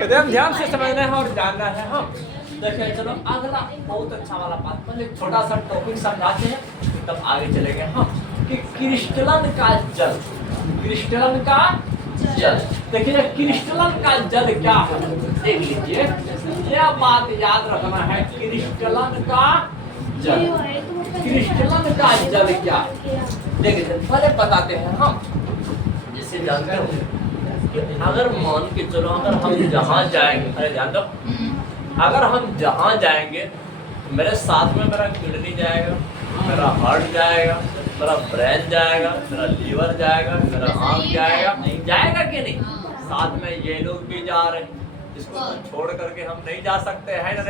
कहते हैं हम ध्यान से समझना है और जानना है। हम देखिए चलो अगला बहुत अच्छा वाला बात, पहले छोटा सा टॉपिक समझाते हैं तब आगे चलेंगे हम कि क्रिस्टलन का जल। क्रिस्टलन का जल, देखिए क्रिस्टलन का जल क्या है देख लीजिए, यह बात याद रखना है। क्रिस्टलन का जल, क्रिस्टलन का जल क्या है देखिए पहले बताते हैं हम। जिससे जानते हो कि अगर मान के चलो अगर हम जहाँ जाएंगे, अरे ध्यान दो, अगर हम जहाँ जाएंगे मेरे साथ में मेरा किडनी जाएगा, मेरा हार्ट जाएगा, मेरा ब्रेन जाएगा, मेरा लीवर जाएगा, मेरा आँख जाएगा, नहीं जाएगा कि नहीं? साथ में ये लोग भी जा रहे हैं, इसको तो छोड़ करके हम नहीं जा सकते हैं ना।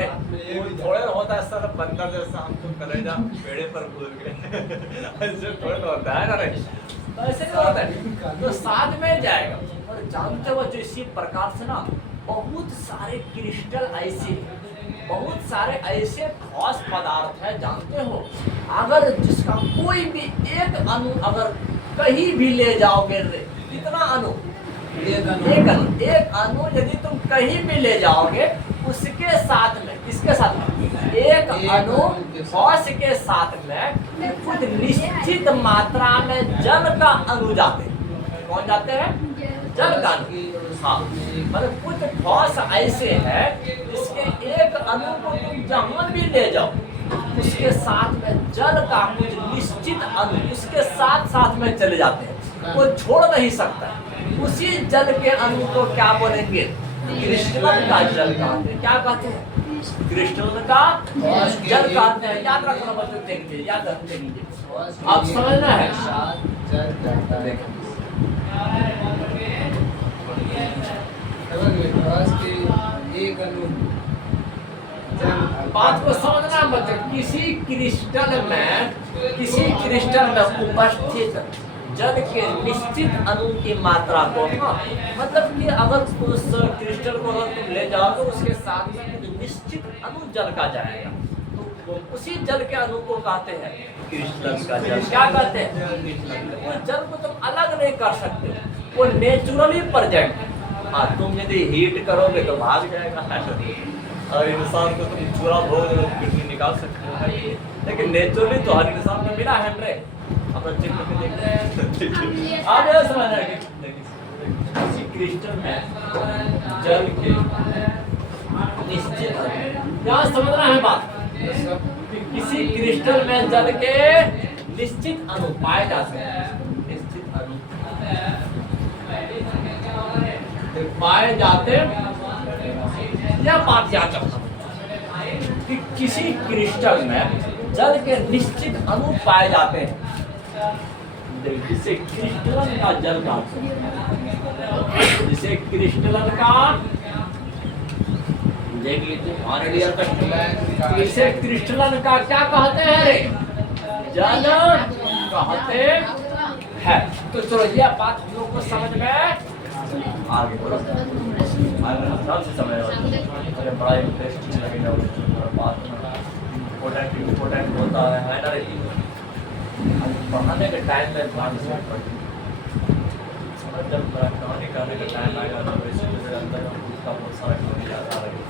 थोड़े होता है सर बंदर जैसा, हमको कलेजा पेड़े पर भूल गए ऐसे थोड़े होता है ना रे, तो ऐसे नहीं होता है, तो साथ में जाएगा। और जानते हो जो इसी प्रकार से ना बहुत सारे क्रिस्टल ऐसे, बहुत सारे ऐसे ठोस पदार्थ है जानते हो, अगर जिसका कोई भी एक अणु अगर कहीं भी ले जाओगे, कितना अणु, एक अणु यदि तुम कहीं भी ले जाओगे उसके साथ में, किसके साथ में, एक अणु ठोस के साथ में कुछ निश्चित मात्रा में जल का अणु जाते हैं। कौन जाते हैं? जल का अणु। हाँ, मतलब कुछ ठोस ऐसे है जिसके एक अणु को तुम जहाँ भी ले जाओ उसके साथ में जल का कुछ निश्चित अणु उसके साथ साथ में चले जाते हैं, वो छोड़ नहीं सकता। उसी जल के अणु को क्या बोलेंगे? क्रिस्टलन का जल कहते हैं। क्या कहते हैं? क्रिस्टलन का जल कहते हैं। याद रखना बच्चों, देखिए याद रख लीजिए, आप समझना है। बात को समझना बच्चों, किसी क्रिस्टल में उपस्थित जल के निश्चित अणु की मात्रा को, मतलब कि अगर उस क्रिस्टल को अगर तुम ले जाओ तो उसके साथ में निश्चित अणु जल का जाएगा, तो उसी जल के अणु को कहते हैं क्रिस्टल का जल। क्या कहते हैं? वो जल को तुम अलग नहीं कर सकते, वो नेचुरली प्रेजेंट है। हाँ, तुम यदि हीट करोगे तो भाग जाएगा, और इंसान को तुम चूरा भोग किडनी निकाल सकते हो, लेकिन नेचुरली तो हर इंसान को मिला है रे। अपना चेक करके देखते आप यह समझना है कि किसी क्रिस्टल में जल के निश्चित, क्या समझना है बात, किसी क्रिस्टल में जल के निश्चित अणु पाए जाते हैं, निश्चित अणु पाए जाते। यह बात याद रखना कि किसी क्रिस्टल में जल के निश्चित अणु पाए जाते हैं, जिसे क्रिस्टलन का जल का, जिसे क्रिस्टलन का, देख लीजिए इसे क्रिस्टलन का क्या कहते हैं? जल कहते हैं। तो चलो यह बात हम लोग को समझ में आगे बोलो, आगे से समझ मुझे बड़ा इंटरेस्टिंग लगेगा बात, इम्पोर्टेंट होता है ना। पढ़ाने के टाइम में ध्यान से पढ़िए, जब कहानी करने का टाइम आएगा तो इसके अंदर उसका बहुत सारा कहानी याद आ रही है,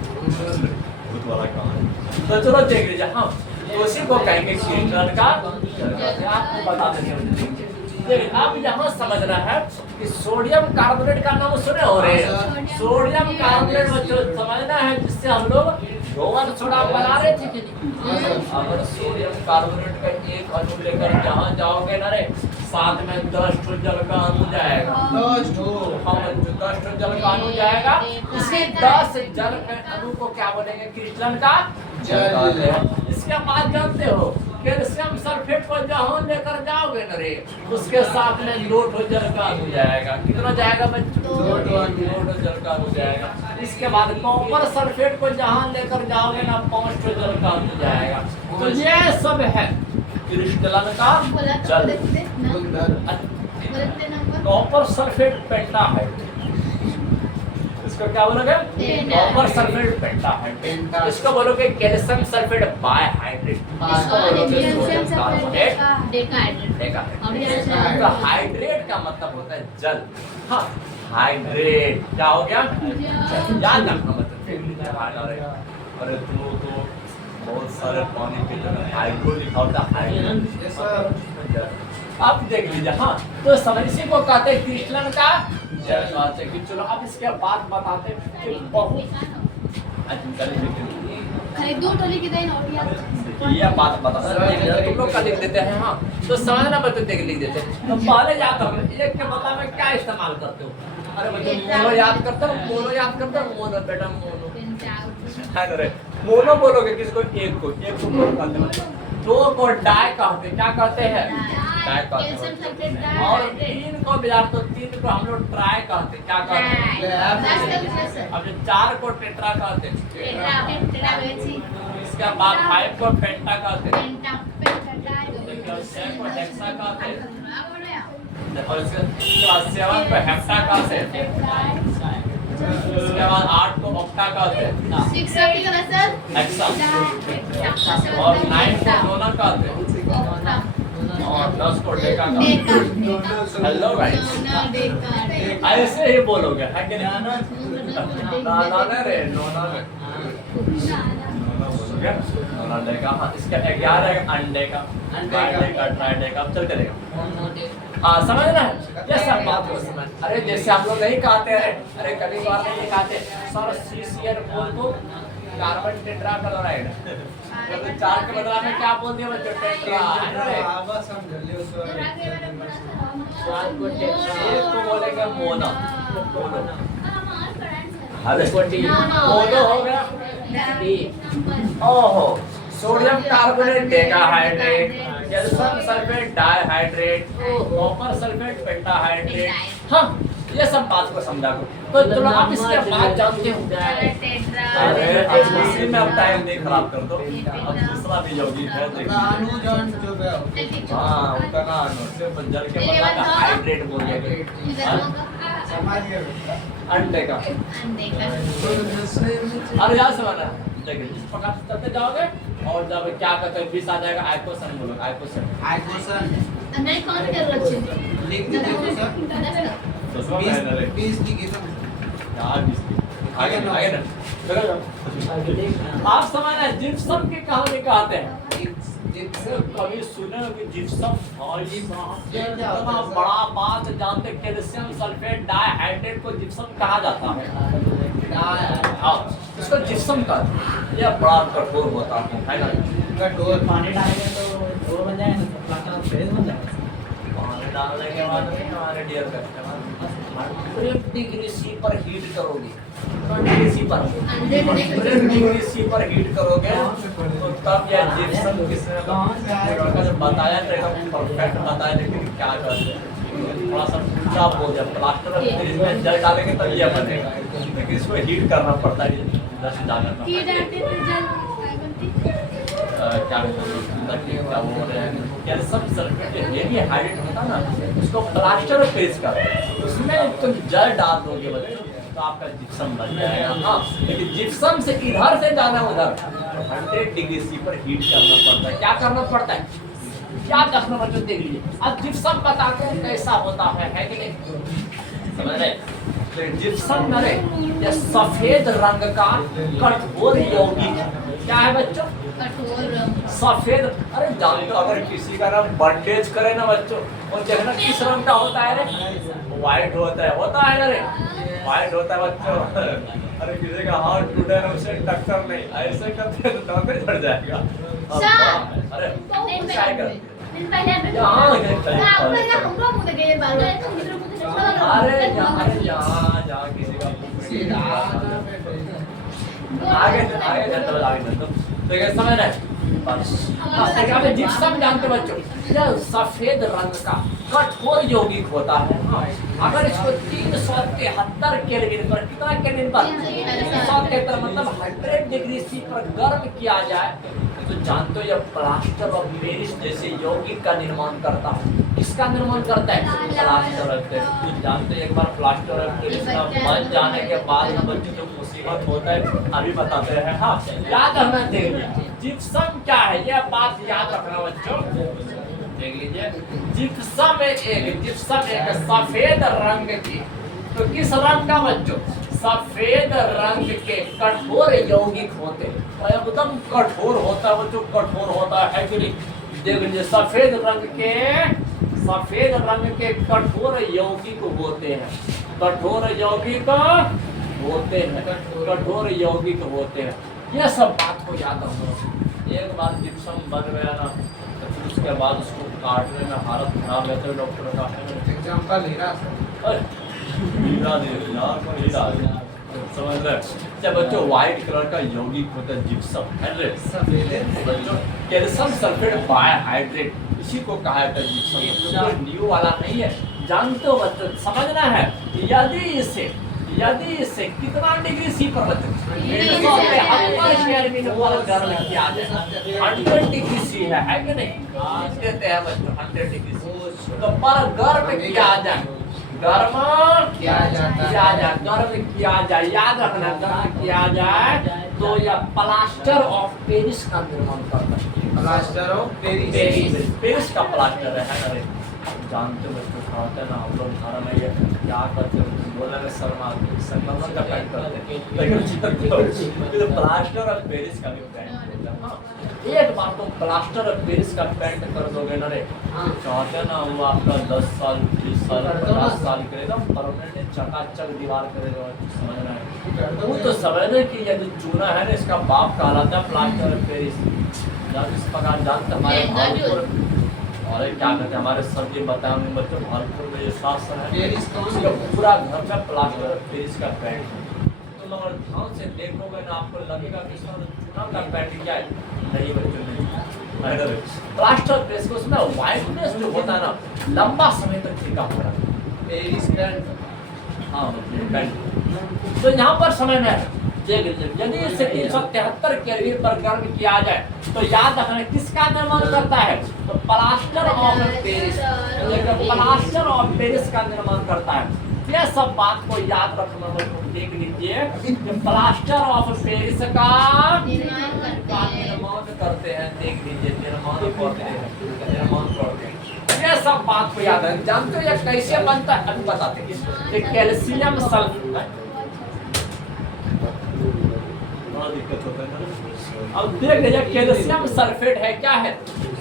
बहुत बड़ा कहानी। तो चलो देख लीजिए, हम तो उसी को कहेंगे क्रिस्टल का। आपको बता देंगे, लेकिन अब यहाँ समझना है कि सोडियम कार्बोनेट का नाम सुने हो रहे हैं। सोडियम कार्बोनेट बच्चों समझना है, जिससे हम लोग गोबर सोडा बना रहे थे कि नहीं। अगर सोडियम कार्बोनेट का एक अणु लेकर जहाँ जाओगे ना रे, साथ में 10 जल का अणु जाएगा, 10 जल का अणु जाएगा। इसी 10 जल के अणु को क्या बोलेंगे? क्रिस्टलन का जल। इसके बाद जानते हो कैल्शियम सल्फेट को जहाँ लेकर जाओगे ना रे, उसके साथ में 2 जल का अणु जाएगा। कितना जाएगा बच्चों? 2 जल का अणु जाएगा। इसके बाद कॉपर सल्फेट को जहाँ लेकर जाओगे ना, 5 जल का अणु जाएगा। तो ये सब है क्रिस्टलन का जल। कॉपर सल्फेट पेंटाहाइड्रेट, इसको क्या बोलोगे? Copper sulphate pentahydrate. इसको बोलोगे कैल्शियम सल्फेट बायहाइड्रेट। इसको बोलोगे सोडियम कार्बोनेट डेकाहाइड्रेट। तो हाइड्रेट का मतलब होता है जल। हाँ, हाइड्रेट क्या हो गया याद रखना मतलब अरे तुम तो बहुत सारे पानी पीते हैं हाइड्रो लिखा होता है हाइड्रो आप देख लीजिए हाँ तो समझ इसी को कहते हैं क्रिस्टलन का जय बात है कि चलो अब इसके बाद बताते हैं कि बहुत दो टोली की देन और ये बात बता तुम लोग का लिख देते हैं हाँ तो समझना बच्चों देख लिख देते हैं तो पहले याद हम एक के बदला में क्या इस्तेमाल करते हो अरे बच्चों मोनो याद करते हो मोनो बेटा मोनो अरे मोनो बोलोगे किसको एक को मोनो कहते हैं दो को डाई कहते क्या कहते हैं डाई कहते हैं और तीन को बिगाड़ तो तीन को हम लोग ट्राई कहते क्या कहते हैं अब जो चार को टेट्रा कहते हैं इसके बाद फाइव को पेंटा कहते हैं छह को हेक्सा कहते हैं और इसके बाद सेवन को हेप्टा कहते हैं इसके बाद 8 को ऑक्टा कहते हैं 6 हेक्सा और 9 को नोना कहते हैं और 10 को डेका कहते हैं हेलो गाइस ऐसे ही बोलोगे है कि नहीं ना रे नोना बोलोगे नोना डेका हाँ इसका 11 अंडे का ट्राई डेका चल करेगा समझ ना ये सब बात को समझ अरे जैसे आप लोग नहीं कहते अरे कभी बार नहीं कहते सर सीसीएल बोल दो कार्बन टेट्रा क्लोराइड तो चार के बदला में क्या बोल दिया बच्चों टेट्रा है ना रे चार को टेट्रा एक को बोलेगा मोनो अरे मोनो हो गया ओहो sodium carbonate decahydrate calcium sulphate dihydrate copper sulphate pentahydrate हाँ ये सब बात को समझा को तो चलो आप इसके बाद जानते हो अरे अब इसी में अब टाइम नहीं खराब कर दो अब दूसरा भी यौगिक है देखिए हाँ उसका ना सिर्फ जल के बदला में हाइड्रेट बोल दिया अंडे का अरे याद समझना देखिए इस प्रकार से चलते जाओगे और जब क्या कहते हैं 20 आ जाएगा आइकोसन बोलो आइकोसन नहीं कौन कर रहे लिख दीजिए सर 20 की यार 20 आगे ना चलो जाओ आप समझना जिप्सम की कहानी कहते हैं कभी सुने कि जिप्सम इतना बड़ा बात जानते कैल्शियम सल्फेट डाइहाइड्रेट को जिप्सम कहा जाता है हाँ इसको जिप्सम का यह बड़ा कठोर होता है ना कठोर पानी डालेंगे तो वो बन जाएगा प्लास्टर फेस बन जाएगा पानी डालने के बाद नहीं हमारे डियर कस्टमर 100 डिग्री सी पर हीट करोगे 100 डिग्री सी पर हीट करोगे तो तब यह जिप्सम किसने जब बताया तो एकदम परफेक्ट बताया लेकिन क्या करते हैं थोड़ा सा पूछा बोल दिया प्लास्टर इसमें जल डालेंगे तब यह बनेगा लेकिन इसको हीट करना पड़ता है 10 डालना क्या बोल रहे हैं कैल्शियम सल्फेट हेवी हाइड्रेट होता ना उसको प्लास्टर पेस्ट कर उसमें तुम जल डाल दोगे बच्चों तो आपका जिप्सम बन जाएगा हाँ लेकिन जिप्सम से इधर से जाना उधर 100 डिग्री सी पर हीट करना पड़ता है क्या करना पड़ता है क्या रखना बच्चों देख लीजिए अब जिप्सम बताते हैं कैसा होता है कि नहीं समझ रहे तो जिप्सम ना रे ये सफेद रंग का कठोर यौगिक क्या है बच्चों सफेद अरे जानते हो अगर किसी का ना बंडेज करे ना बच्चों और देखना किस रंग का होता है रे व्हाइट होता है ना रे व्हाइट होता है बच्चों अरे किसी का हाथ टूटे ना उसे टक्कर नहीं ऐसे करते तो दांत में झड़ जाएगा अरे क्या करते अरे जहाँ किसी का आगे तो ये समझ रहे बस जिप्सम जानते बच्चों यह सफेद रंग का कठोर यौगिक होता है हाँ अगर इसको 373 केल्विन पर कितना केल्विन पर 373 मतलब 100 डिग्री सी पर गर्म किया जाए तो जानते हो यह प्लास्टर ऑफ पेरिस जैसे यौगिक का निर्माण करता है किसका निर्माण करता है प्लास्टर ऑफ पेरिस तो जानते हो एक बार प्लास्टर ऑफ पेरिस का बन जाने के बाद ना बच्चों जो मुसीबत होता है अभी बताते हैं हाँ याद रखना चाहिए जिप्सम क्या है यह बात याद रखना बच्चों देख लीजिए जिप्सम एक सफेद रंग की तो किस रंग का बच्चों? सफेद रंग के कठोर यौगिक होते हैं, और एकदम कठोर होता है बच्चों, कठोर होता है कि नहीं? देख लीजिए सफेद रंग के कठोर यौगिक होते हैं, कठोर यौगिक होते हैं। यह सब बात को याद रखो। एक बार जिप्सम बन गया ना तो फिर उसके बाद उसको काटने में हालत खराब रहती है डॉक्टर का। एग्जांपल हीरा सर। हीरा दे यार, कोई हीरा दे। समझ रहे? जब बच्चों व्हाइट कलर का यौगिक होता है जिप्सम, है रे? बच्चों कैल्शियम सल्फेट बायहाइड्रेट, इसी को कहा जाता है जिप्सम। कोई न्यू वाला नहीं है, जानते हो बच्चों, समझना है। यदि इसे कितना डिग्री सी पर बच्चों 100 केल्विन पर गर्म किया जाए, 100 डिग्री सी है कि नहीं? देते हैं बच्चों 100 डिग्री सी, तो पर गर्म किया जाए, गर्म किया जाता है। गर्म किया जाए, याद रखना, गर्म किया जाए तो यह प्लास्टर ऑफ पेरिस का निर्माण करता है। Plaster of Paris. पेरिस का प्लास्टर है अरे जानते हो बच्चों, खाते ना हम लोग घर में ये क्या करते हैं, बोला में संगमरमर का पेंट करते हैं, तो प्लास्टर ऑफ पेरिस का भी पेंट होता है। हाँ, एक बार तुम प्लास्टर ऑफ पेरिस का पेंट कर दोगे ना रे, चाहते ना वो आपका 10 साल 20 साल 50 साल करेगा, परमानेंट चकाचक दीवार करेगा। समझना है वो तो समझने की, यदि चूना है ना इसका बाप कहलाता है प्लास्टर ऑफ पेरिस। जब इस प्रकार जानते हमारे भागलपुर और क्या कहते हैं हमारे सब ये बताएंगे बच्चों, भागलपुर में ये शासन है पेरिस कौन इसका पूरा घर में प्लास्टर ऑफ पेरिस का पेंट है। तो अगर ध्यान से देखोगे ना आपको लगेगा कि इसमें चूना का पेंट क्या है, नहीं बच्चों नहीं। प्लास्टर ऑफ पेरिस को उसमें व्हाइटनेस जो होता है ना लंबा समय तक टिका हुआ है पेरिस पेंट। हाँ पेंट। तो यहाँ पर समय में यदि इसे 373 केल्विन पर गर्म किया जाए तो याद रखना किसका निर्माण करता है? तो plaster of Paris, plaster of Paris का निर्माण करता है। यह सब बात को याद रखना, देख लीजिए प्लास्टर ऑफ पेरिस का निर्माण करते हैं, देख लीजिए निर्माण करते हैं। यह सब बात को याद है। जानते हो यह कैसे बनता है? अभी बताते हैं। कैल्शियम सल्फेट, दिक्कत होता है ना। अब देख लीजिए कैल्शियम सल्फेट है, क्या है?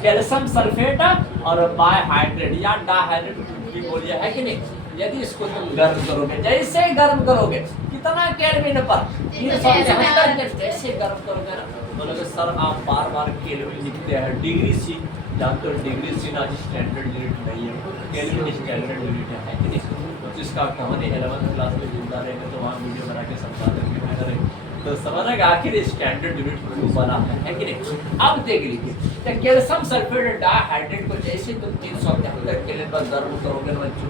कैल्शियम सल्फेट और बायहाइड्रेट या डाइहाइड्रेट भी बोलिए, है कि नहीं? यदि इसको तुम गर्म करोगे, जैसे ही गर्म करोगे कितना केल्विन पर 373, जैसे गर्म करोगे ना बोलोगे सर आप बार बार केल्विन लिखते हैं, डिग्री सी जानते हो, डिग्री सी ना स्टैंडर्ड यूनिट नहीं है, केल्विन स्टैंडर्ड यूनिट है कि नहीं? तो जिसका कहानी 11th क्लास में जिंदा रहेंगे तो वहाँ वीडियो बना के समझा देंगे, तो समझना आखिर स्टैंडर्ड यूनिट क्यों बना है कि नहीं? अब देख लीजिए कैल्शियम सल्फेट डाइहाइड्रेट को जैसे तुम 373 केल्विन पर गर्म करोगे ना बच्चों,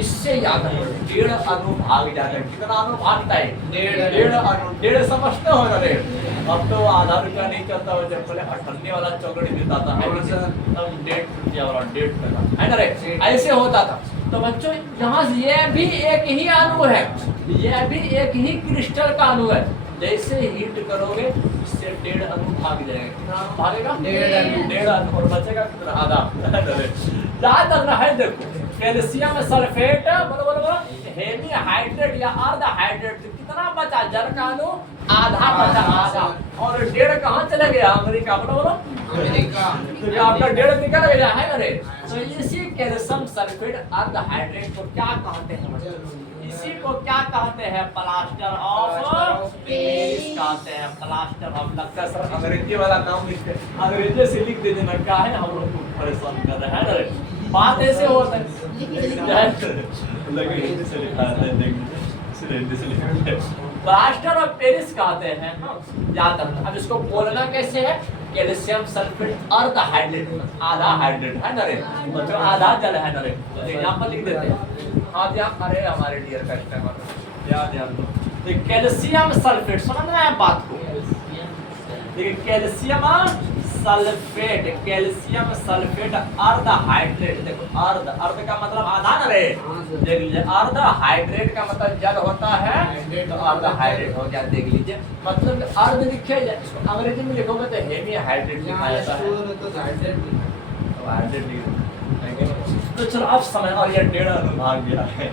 इससे याद है 1.5 अणु भाग जाता है। कितना अणु भागता है? 1.5 अणु। 1.5 समझते हो ना रे? अब तो आधा रुपया नहीं चलता हो, जब पहले 98 वाला चौकड़ी देता था, तब 1.5 रुपया वाला 1.5 है ना रे, ऐसे होता था। तो बच्चों यहाँ ये भी एक ही अणु है, यह भी एक ही क्रिस्टल का अणु है। जैसे हीट करोगे इससे 1.5 अणु भाग जाएगा। कितना अणु भागेगा? 1.5 अणु। और बचेगा कितना? आधा। याद रखना है, देखो कैल्शियम सल्फेट बोलो हेमी हाइड्रेट या अर्ध हाइड्रेट, कितना बचा? जल का अणु आधा बचा, आधा। और 1.5 कहाँ चले गया? अमेरिका। बोलो अमेरिका। तो आपका 1.5 निकल गया है अरे। तो इसी कैल्शियम सल्फेट अर्ध हाइड्रेट को क्या कहते हैं? इसी को क्या कहते हैं? प्लास्टर ऑफ पेरिस कहते हैं। प्लास्टर ऑफ, लगता है सर अंग्रेजी वाला नाम लिखते हैं, अंग्रेजी से लिख देते ना, क्या है हम लोग को परेशान कर रहे हैं ना। बात ऐसे होता है, हिंदी से लिखा है, हिंदी से लिखा है। प्लास्टर ऑफ पेरिस कहते हैं, याद रखना। अब इसको बोलना कैसे है? कैल्शियम सल्फेट अर्ध हाइड्रेट, आधा हाइड्रेट है ना रे बच्चों, आधा जल है ना रे। एग्जांपल लिख देते हैं। हाँ ध्यान, अरे हमारे डियर कस्टमर ध्यान दो। कैल्शियम सल्फेट, समझना है बात को। देखिए कैल्शियम सल्फेट अर्ध हाइड्रेट, देखो अर्ध, अर्ध का मतलब आधा ना रे, देख लीजिए अर्ध हाइड्रेट का मतलब जल होता है, तो अर्ध हाइड्रेट हो गया। देख लीजिए मतलब अर्ध लिखे जाए, इसको अंग्रेजी में लिखोगे तो हेमी हाइड्रेट लिखा जाता है, तो हाइड्रेट। तो चलो अब समय, और ये 1.5 अणु भाग गया है,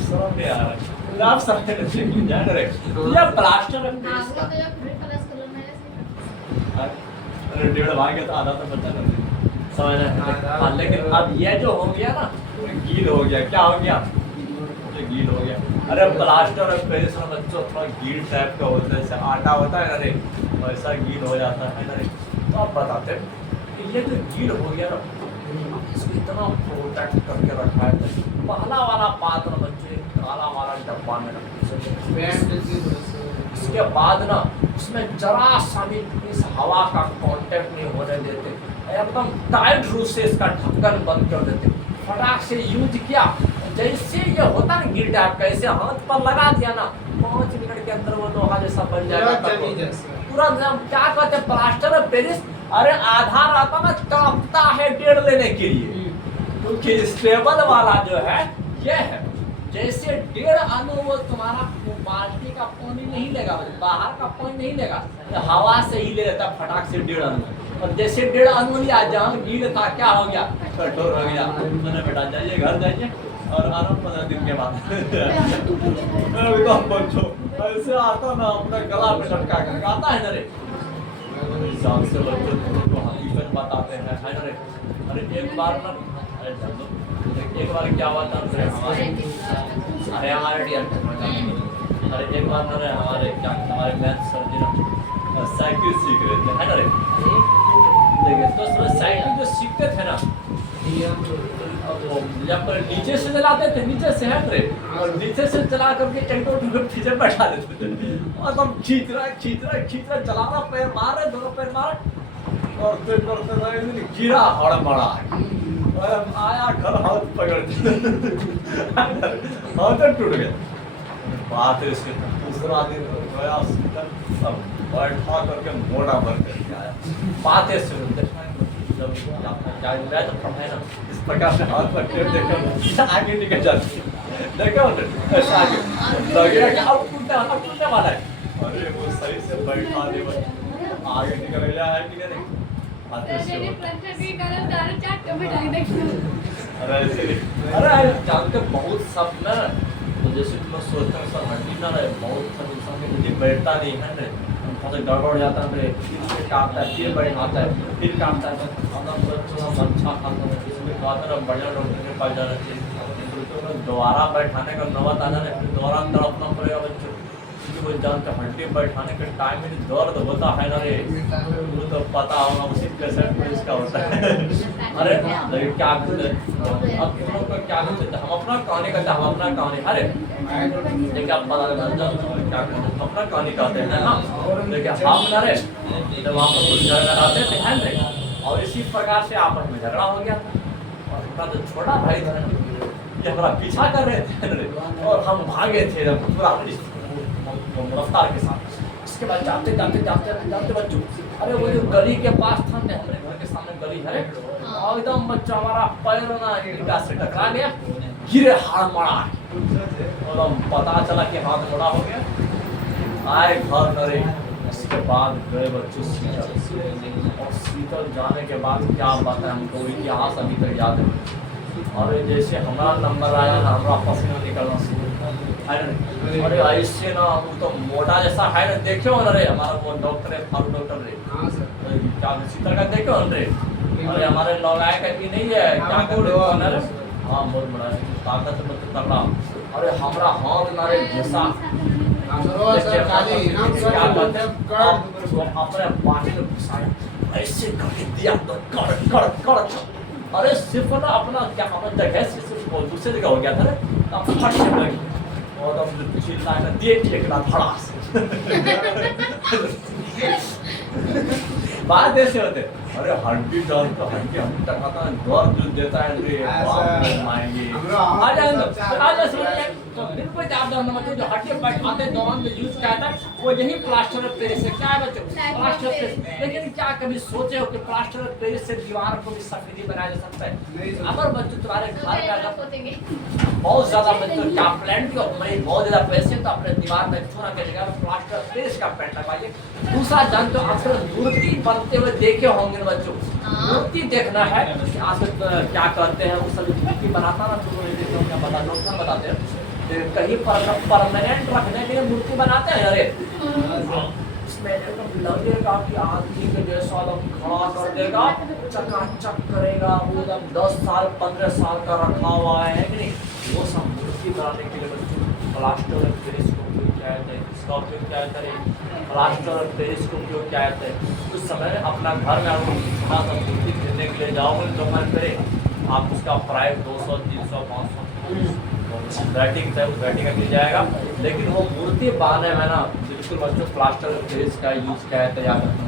समझ में आ रहा है। आप समझ रहे जान रहे ये प्लास्टर ऑफ हाँ पेरिस वो तो जब रेड कलर कलर में है अरे डेढ़ भाग गया तो आधा तो बचा कर समझ रहे हाँ लेकिन अब ये जो हो गया ना गील हो गया क्या हो गया ये गील हो गया अरे प्लास्टर ऑफ पेरिस में बच्चों थोड़ा गील टाइप का होता है जैसे आटा होता है ना रे वैसा गील हो जाता है ना रे तो आप बताते कि ये जो गील हो गया ना इसको इतना प्रोटेक्ट करके रखा है पहला वाला पात्र बच्चे काला वाला डब्बा में इसके बाद ना उसमें जरा सा भी इस हवा का कांटेक्ट नहीं होने देते एकदम टाइट रूप से इसका ढक्कन बंद कर देते फटाक से यूज किया जैसे ये होता ना गिर टाइप का ऐसे हाथ पर लगा दिया ना 5 मिनट के अंदर वो लोहा जैसा बन जाएगा तुरंत हम क्या कहते हैं प्लास्टर ऑफ पेरिस अरे आधा रहता ना कांपता है डेढ़ लेने के लिए क्योंकि स्टेबल वाला जो है ये है जैसे 1.5 अणु वो तुम्हारा बाल्टी का पानी नहीं लेगा बाहर का पानी नहीं लेगा हवा से ही ले लेता फटाक से 1.5 अणु और जैसे 1.5 अणु लिया जहाँ गील था क्या हो गया कठोर हो गया मैंने बेटा जाइए घर जाइए और आराम 15 दिन के बाद बच्चों ऐसे आता ना अपना गला पे लटका कर आता है ना रे जान से बच्चों को हकीकत बताते हैं है ना रे अरे एक बार ना एक बार क्या हुआ था अरे हमारे डियर अरे एक बार ना हमारे क्या हमारे मैथ सर जी ना साइकिल सीख रहे थे है ना रे देखिए तो सब साइकिल जो सीखते थे ना जब नीचे से चलाते थे नीचे से है रे और नीचे से चला करके टेंटो को पीछे बैठा देते थे और तब खींच रहा चला रहा पैर मार रहे दोनों पैर मार और फिर करते रहे गिरा हड़बड़ा आया घर हाथ पकड़ हाथ टूट गया बात है इसके दूसरा दिन गया अब बैठा करके मोड़ा भर करके आया बात है सुनते जब क्या मैं तो पढ़ाई ना इस प्रकार से हाथ रखते देखो आगे निकल जाती है देखो ऐसा आगे लगेगा कि अब टूटने वाला है अरे वो सही से बैठा दे आगे निकल गया है कि नहीं अरे जानते बहुत सब ना तो जैसे तुम सोचते हो सर हड्डी ना रहे बहुत सब इंसान में हड्डी बैठता नहीं है ना थोड़ा गड़बड़ जाता है फिर काटता है फिर बैठाता है फिर काटता है थोड़ा अच्छा खाता है इसमें कहते हैं बढ़िया डॉक्टर के पास जाना चाहिए दोबारा बैठाने का नौबत आ जाना फिर दोबारा तड़पना पड़ेगा बच्चों क्योंकि वो जानते हड्डी बैठाने के टाइम में दर्द होता है ना रे वो तो पता होगा उसी पेशेंट में इसका होता है अरे लेकिन क्या अब तुम लोग का क्या करते हम अपना कहानी कहते हम अपना कहानी अरे देखिए आप पता लगा क्या करते अपना कहानी कहते हैं ना देखिए हम ना रे जब वहाँ पर कुछ झगड़ा आते थे है ना और इसी प्रकार से आपस में झगड़ा हो गया और उनका जो छोटा भाई था ये हमारा पीछा कर रहे थे और हम भागे थे पूरा रफ्तार के साथ इसके बाद जाते बच्चों अरे वो जो गली के पास था ना हमारे घर के सामने गली है एकदम बच्चा हमारा पैर ना ईटा से टकरा गया गिरे हाथ मड़ा और पता चला कि हाथ मड़ा हो गया आए घर नरे इसके बाद गए बच्चों सीतल और सीतल जाने के बाद क्या बात है हमको इतिहास अभी तक याद है और जैसे हमारा नंबर आया ना हमारा पसीना निकलना शुरू अरे ऐसे ना वो तो मोटा जैसा है ना देखो ना रे हमारा वो डॉक्टर है फारूक डॉक्टर रे क्या सीतल का देखो ना रे अरे हमारे लगाए का भी नहीं है क्या कर रे हाँ बहुत बड़ा ताकत मतलब तगड़ा अरे हमारा हाथ ना रे घिसा अपने बाटी में घुसाया ऐसे करके दिया तो कड़ अरे सिर्फ ना अपना क्या अपना जगह से सिर्फ दूसरे जगह हो गया था ना फट से लगी और तो चिल्लाया ना दे एक ना धड़ास बात ऐसे होते अरे हड्डी डाल तो हड्डी हम टकाता है दौर जो देता है रे बाप माएंगे आ जाए तो बिल्कुल आप जानना मतलब जो हड्डी बैठाते दौरान जो यूज किया था वो यही प्लास्टर ऑफ पेरिस से क्या है बच्चों प्लास्टर ऑफ पेरिस लेकिन क्या कभी सोचे हो कि प्लास्टर ऑफ पेरिस से दीवार को भी सफेदी बनाया जा सकता है अगर बच्चों तुम्हारे घर का बहुत ज्यादा बच्चों क्या प्लान की बहुत ज्यादा पैसे तो अपने दीवार में छोड़ा के जगह प्लास्टर ऑफ पेरिस का पेंट लगवाइए दूसरा जानते हो अक्सर मूर्ति बनते हुए देखे होंगे बच्चों मूर्ति देखना है आज क्या करते हैं वो सब मूर्ति बनाता ना तो क्या बता डॉक्टर बताते हैं कहीं पर परमानेंट रखने के लिए मूर्ति बनाते हैं अरे इसमें एकदम लगेगा कि आदमी के जैसा एकदम खड़ा कर देगा, चकाचक करेगा, वो एकदम 10 साल 15 साल का रखा हुआ है कि नहीं। वो सब मूर्ति बनाने के लिए बच्चों प्लास्टर ऑफ पेरिस को उपयोग किया जाता है। इसका उपयोग क्या जाता है, प्लास्टर ऑफ पेरिस को उपयोग किया जाता है। उस समय में अपना घर में आपको छोटा सा मूर्ति खरीदने के लिए जाओगे दुकान पे, आप उसका प्राइस 200 300 500 वैरायटी है, उस वैरायटी का मिल जाएगा। लेकिन वो मूर्ति बनाने में ना बिल्कुल बच्चों प्लास्टर ऑफ पेरिस का यूज़ किया जाता है, याद रखना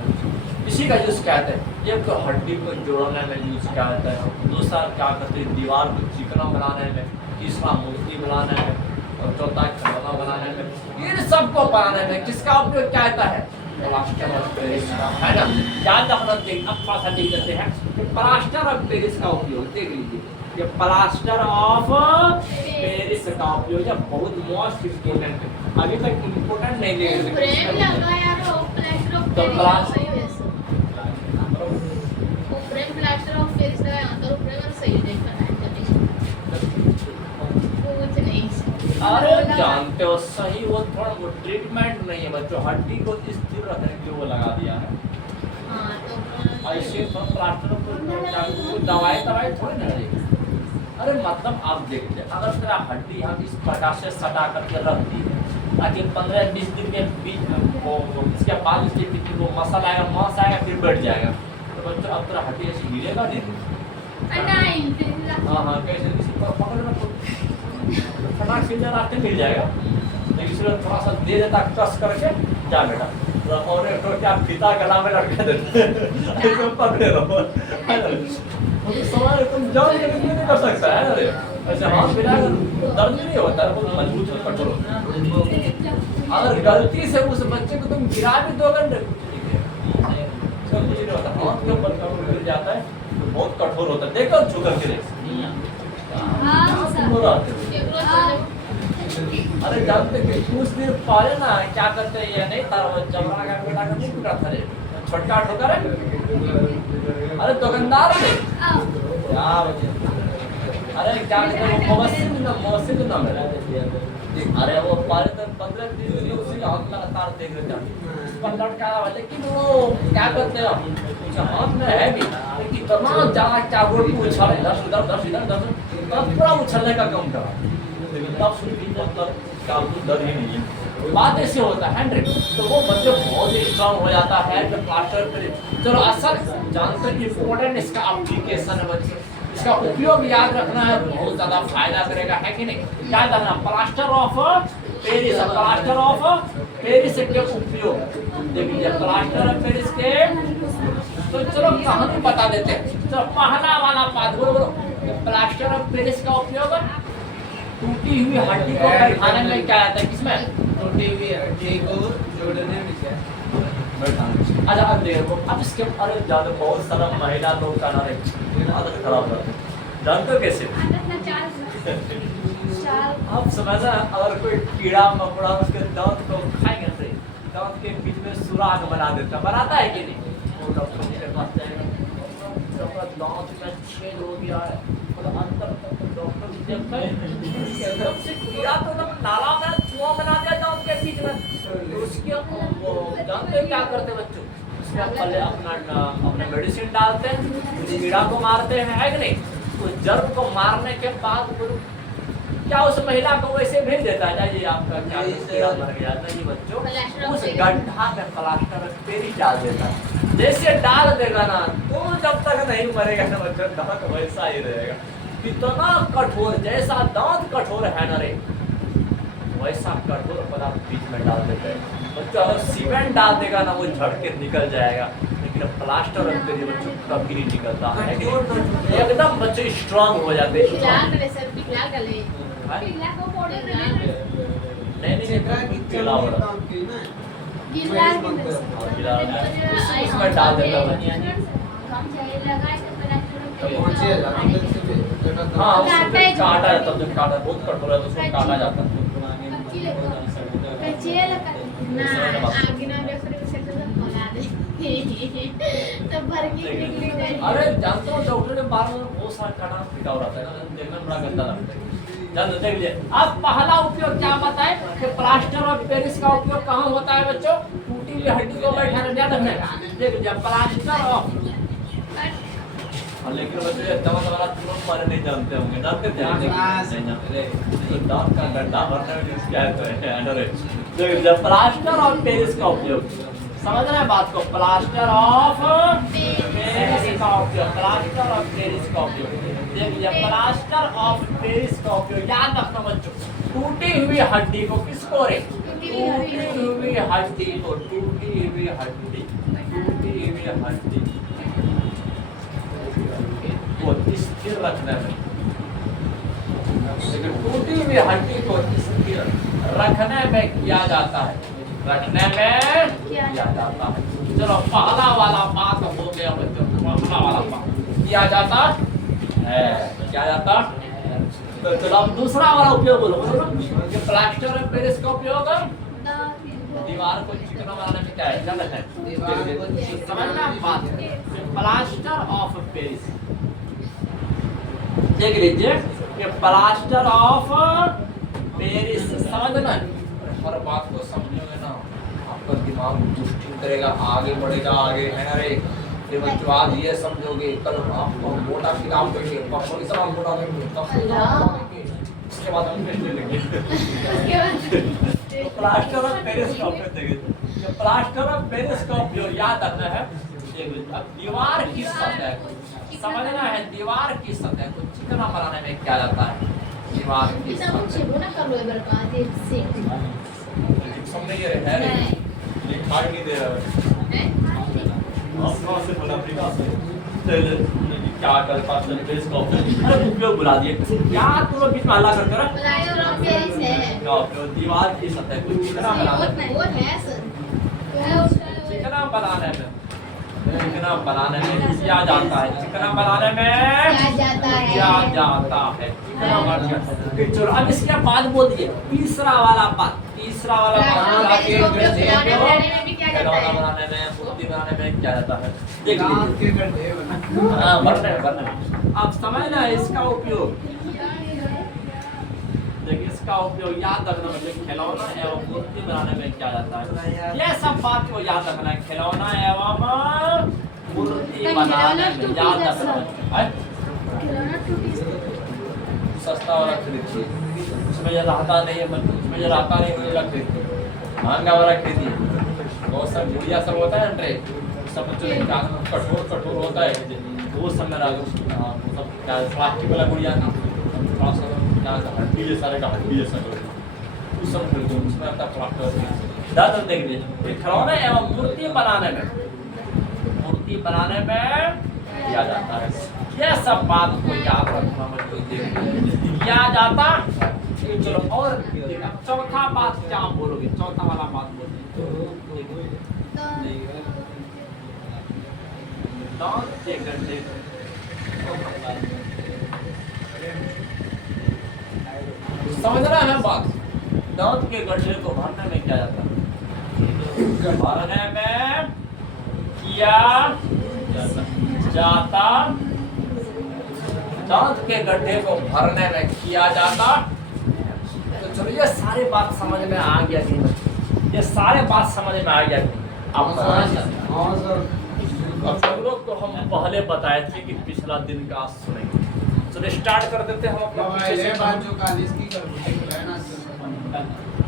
इसी का यूज़ किया जाता है। एक तो हड्डी को जोड़ने में यूज़ किया जाता है, दूसरा क्या करते हैं दीवार को चिकना बनाने में, तीसरा मूर्ति बनाने में, और चौथा खिलौना बनाने में। इन सबको बनाने में किसका उपयोग क्या जाता है, प्लास्टर ऑफ पेरिस का, है ना। याद रखना, अब थोड़ा सा देख लेते हैं कि प्लास्टर ऑफ पेरिस का उपयोग देख लीजिए। ये प्लास्टर ऑफ पेरिस का उपयोग है, बहुत मोस्ट इम्पोर्टेंट है। अभी तक इम्पोर्टेंट नहीं ले फ्रेम लगा यार, वो प्लास्टर ऑफ तो पेरिस सही है। वो फ्रेम प्लास्टर ऑफ पेरिस लगा तो फ्रेम सही है, देखना है कुछ नहीं। अरे जानते हो सही, वो थोड़ा वो ट्रीटमेंट नहीं है बच्चों, हड्डी को स्थिर रखने के लिए वो लगा दिया है। हाँ तो ऐसे तो प्लास्टर को दवाई थोड़ी ना रहेगी। अरे मतलब आप देखते, अगर तेरा हड्डी हम इस प्रकार से सटा करके रख दी है ताकि 15-20 दिन के बीच वो इसके बाद उसके बीच वो मसल आएगा, मांस आएगा, फिर बैठ जाएगा। तो बच्चों अब तेरा हड्डी ऐसे हिलेगा नहीं। हाँ कैसे किसी पर पकड़ना फटाक से रास्ते मिल जाएगा, लेकिन इसलिए थोड़ा सा दे देता कस करके जा बेटा, और एक तो क्या फीता गला में लटका देते ऐसे पकड़े रहो, है ना। तो सवाल तुम जान के नहीं कर सकता है ना, ऐसे हाथ मिला दर्द नहीं होता है, बहुत मजबूत और कठोर होता है। अगर गलती से उस बच्चे को तुम गिरा भी दो घंटे कुछ नहीं होता, हाथ के ऊपर गिर जाता है तो बहुत कठोर होता है। देखो छुकर के अरे जानते कुछ दिन पहले ना क्या करते हैं, ये नहीं था जमाना का बेटा का नहीं टूटा था रे, छोटका ठोकर है। अरे दुकानदार है अरे क्या मौसम ना मेरा, अरे वो पहले तो 15 दिन उसी हाथ लगातार देख रहे थे पर लटका हुआ, लेकिन वो क्या करते हैं उसके हाथ में है भी, लेकिन इतना ज्यादा क्या रोड पे उछाले इधर उधर पूरा उछलने का काम करा, लेकिन तब सुन मतलब काम तो डर ही नहीं है। बात ऐसे होता है तो वो बच्चे बहुत ही स्ट्रांग हो जाता है जब प्लास्टर पे। चलो असल जानते हैं इम्पोर्टेंट इसका एप्लीकेशन है बच्चे, इसका उपयोग याद रखना है, बहुत ज्यादा फायदा करेगा, है कि नहीं। याद रखना plaster of Paris, plaster of Paris के उपयोग देख लीजिए, प्लास्टर ऑफ पेरिस के। तो चलो कहानी बता देते हैं। तो पहला वाला बात बोलो, प्लास्टर ऑफ पेरिस का उपयोग टूटी हुई हड्डी को बैठाने में क्या आता है, किसमें टूटी हुई हड्डी को जोड़ने में क्या अच्छा अब देखो, अब इसके अरे ज्यादा बहुत सारा महिला लोग का ना आदत खराब रहता है, जानते हो कैसे। आप समझना, अगर कोई कीड़ा मकोड़ा उसके दांत को खाएंगे तो दांत के बीच में सुराग बना देता, बनाता है कि नहीं। वो डॉक्टर के पास जाएगा, दांत में छेद हो गया है, मतलब अंदर डॉक्टर देखता है एकदम से कीड़ा तो एकदम नाला में चुहा बना दिया दांत के बीच में। तो उसके वो जानते हैं क्या करते बच्चों, उसमें पहले अपने मेडिसिन डालते हैं, उस कीड़ा को मारते हैं, है कि नहीं। उस जर्म को मारने के बाद क्या उस महिला को वैसे भेज देता है, जाइए आपका क्या कीड़ा मर गया, नहीं बच्चों उस गड्ढा में प्लास्टर ऑफ पेरिस डाल देता है। जैसे डाल देगा ना तो जब तक नहीं मरेगा ना बच्चों, दांत वैसा ही रहेगा। इतना कठोर, जैसा दांत कठोर है ना रे वैसा कठोर पदार्थ बीच में डाल देते हैं बच्चों। अगर सीमेंट डाल देगा ना वो झड़ के निकल जाएगा, लेकिन प्लास्टर ऑफ पेरिस बच्चों कभी नहीं निकलता है, एकदम बच्चे स्ट्रांग हो जाते उसमें डाल देता है। हाँ काटा जाता है, काटा बहुत कठोर है तो उसको काटा जाता है। अरे जानते हो डॉक्टर के बारे में बहुत सारा काटा पिटा हो रहा था, देखने में बड़ा गंदा लगता है। चलो देख लीजिए। अब पहला उपयोग क्या बताए कि प्लास्टर ऑफ पेरिस का उपयोग कहाँ होता है बच्चों? टूटी हुई हड्डी को बैठाने ध्यान रखना है। देख लीजिए प्लास्टर ऑफ, लेकिन बच्चों ये दवा वाला तुरंत माने नहीं जानते होंगे, जानते थे नहीं जानते तो दांत का गड्ढा भरने में क्या है अरे जो प्लास्टर ऑफ पेरिस का उपयोग समझ रहे हैं बात को? प्लास्टर ऑफ पेरिस का उपयोग, प्लास्टर ऑफ पेरिस का उपयोग देखिए प्लास्टर ऑफ पेरिस का उपयोग याद रखना बच्चों। टूटी हुई हड्डी को किसको रे? टूटी हुई हड्डी को, टूटी हुई हड्डी, टूटी हुई हड्डी को स्थिर रखने में, टूटी हुई हड्डी को स्थिर रखने में किया जाता है, रखने में किया जाता है। चलो पहला वाला बात हो गया बच्चों, पहला वाला बात किया जाता है, क्या जाता? तो चलो अब दूसरा वाला उपयोग बोलो कि प्लास्टर ऑफ पेरिस का उपयोग दीवार को चिकना बनाने में क्या है? गलत है, समझना बात। प्लास्टर ऑफ पेरिस देख लीजिए कि प्लास्टर ऑफ पेरिस समझना, हर बात को समझोगे ना आपका दिमाग पुष्टि करेगा, आगे बढ़ेगा, आगे है ना रे। फिर बच्चों आज ये समझोगे, कल आपको मोटा किताब पढ़ेंगे, परसों इस तरह मोटा पढ़ेंगे, उसके बाद हम टेस्ट लेंगे। तो प्लास्टर ऑफ पेरिस का उपयोग देखिए, प्लास्टर ऑफ पेरिस का उपयोग याद रखना है। अब दीवार की सतह को समझना है, दीवार की सतह को चिकना बनाने में क्या जाता है? दीवार की समझ रहे हैं? दिखाई नहीं दे रहा है हम कौन से बोला अफ्रीका से क्या करता है पेरिस का उपयोग बुला दिए क्या तुम लोग बीच में हल्ला करते रहो? क्या उपयोग? दीवार की सतह को चिकना बनाने में किया जाता है, चिकना बनाने में किया जाता है, चिकना बनाने। चलो अब इसके बाद बोल दिए तीसरा वाला बात, तीसरा वाला बात खिलौना बनाने में, मूर्ति बनाने में क्या जाता है? देख लीजिए अब समझना है इसका उपयोग। देखिए इसका उपयोग याद रखना है, खिलौना एवं मूर्ति बनाने में क्या जाता है? ये सब बात को याद रखना है, खिलौना एवं मूर्ति बनाने में याद रखना है। सस्ता वाला खरीदिए, उसमें ये रहता नहीं है, उसमें ये रहता नहीं, मुझे खरीदिए। महंगा वाला खरीदिए, बहुत सब गुड़िया सब होता है ना, सब कठोर कठोर होता है, वो सब में सब प्लास्टिक वाला गुड़िया थोड़ा सा हड्डी जैसा रहेगा, हड्डी जैसा उस सब खरीदो, उसमें आता प्लास्टर। दादा देख लीजिए खिलौने एवं मूर्ति बनाने में किया जाता है। ये सब बात को याद रखना किया जाता। चलो और चौथा बात क्या बोलोगे? चौथा वाला बात बोलोगे दांत के गड्ढे समझ रहा है बात? दांत के गड्ढे को भरने में क्या जाता है? भरने में किया जाता, दांत के गड्ढे को भरने में किया जाता। तो चलो ये सारी बात समझ में आ गया कि ये सारे बात समझ में आ गया कि अब सब लोग को हम पहले बताए थे कि पिछला दिन का सुनेंगे। चलो स्टार्ट कर देते हैं हम अपना बात जो कालिस की कर